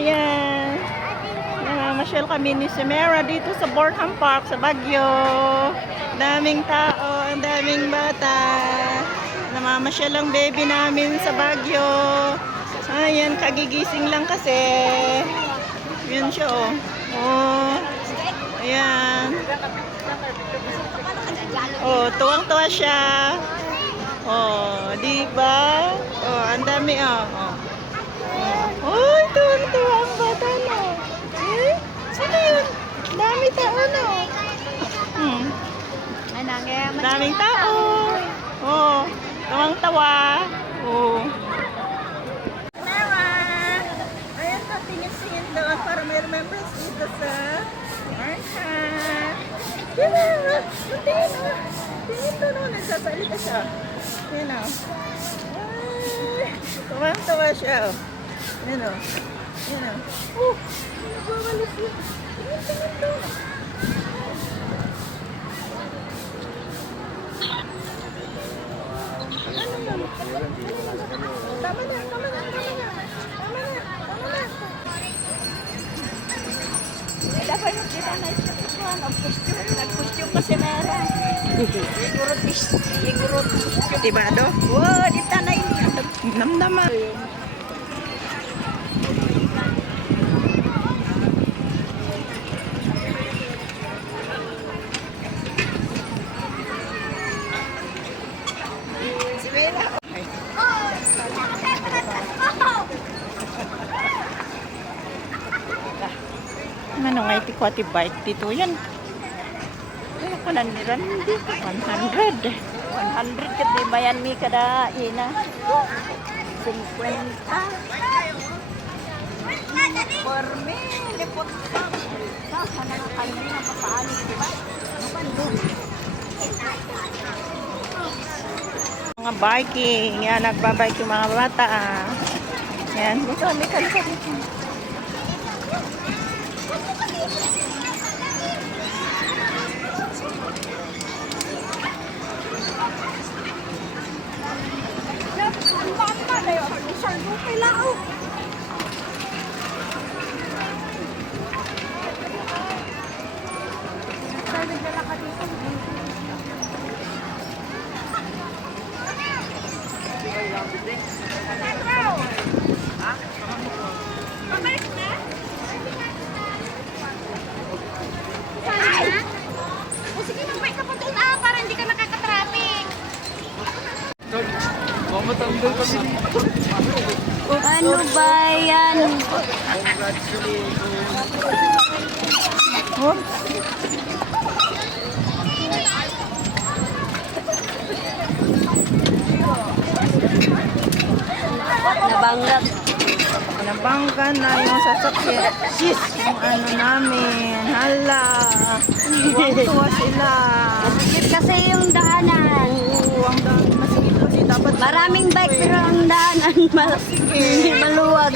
Ayan. Namamasyal kami ni Semera dito sa Borham Park sa Baguio. Daming tao, ang daming bata. Namamasyal ang baby namin sa Baguio. Ayan, kagigising lang kasi. Yun siya, oh. Oh. Ayan. Oh, tuwang-tuwa siya. Oh, di ba? Oh, ang dami, oh. Oh, tuwang-tuwa ang bata, no? Eh? Sino yun? Dami tao, no? Daming tao. Oh, tuwang-tawa. Oh. Ayan, tingin-tingin doon para may remembrance dito sa Martha. Diba? Tingin o. Tingin doon o. Nagsasalita siya. Yan o. Tuwang-tawa siya o. Yan o. Yan o. Nagwawalis yun. Tingin doon. Tama na. Dapat kita na siya kuhan. Nag-costume kasi meron. Siguro costume. Diba do? Wow, dito na yun. Namnaman. Ano nga iti bike dito yan? Ano ko na niran? 100. 100 kat di bayan mi kada ina. 50. For me, lipot pa. Sana nga kami na papaali, di ba? Mga biking. Yan, nagbabike yung mga bata. Yan, dito, lika dito. Ano ba yan? Oh. Nabangga na yung sasakyan. Sis! Yung ano namin. Hala. Tuwa sila. Masikip kasi yung daanan. Oo, ang dami. Masikip kasi dapat. Maraming bike pero ang daanan maluwag.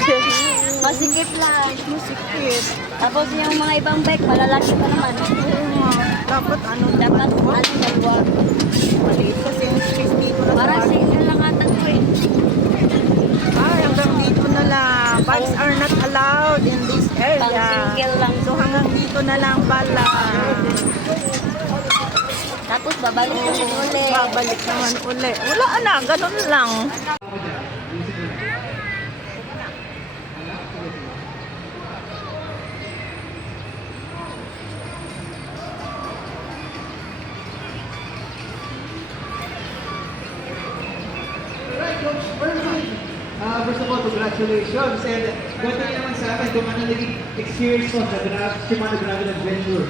Masikip lang. Masikip. Tapos yung mga ibang bike, malalaki pa naman. Dapat ano? Dapat maluwag. Maliit kasi yung space dito na. Para sa inyo lang ata ko eh. Ay, hanggang dito na lang. Bikes are not allowed in this area. Pang-single lang. So hanggang dito na lang pala. Tapos babalik ko siya ulit. Babalik naman uli. Wala na, ganun lang. First of all, congratulations. And kwento niyo naman sa amin kung ano naging experience mo sa Shimano Gravel Adventure.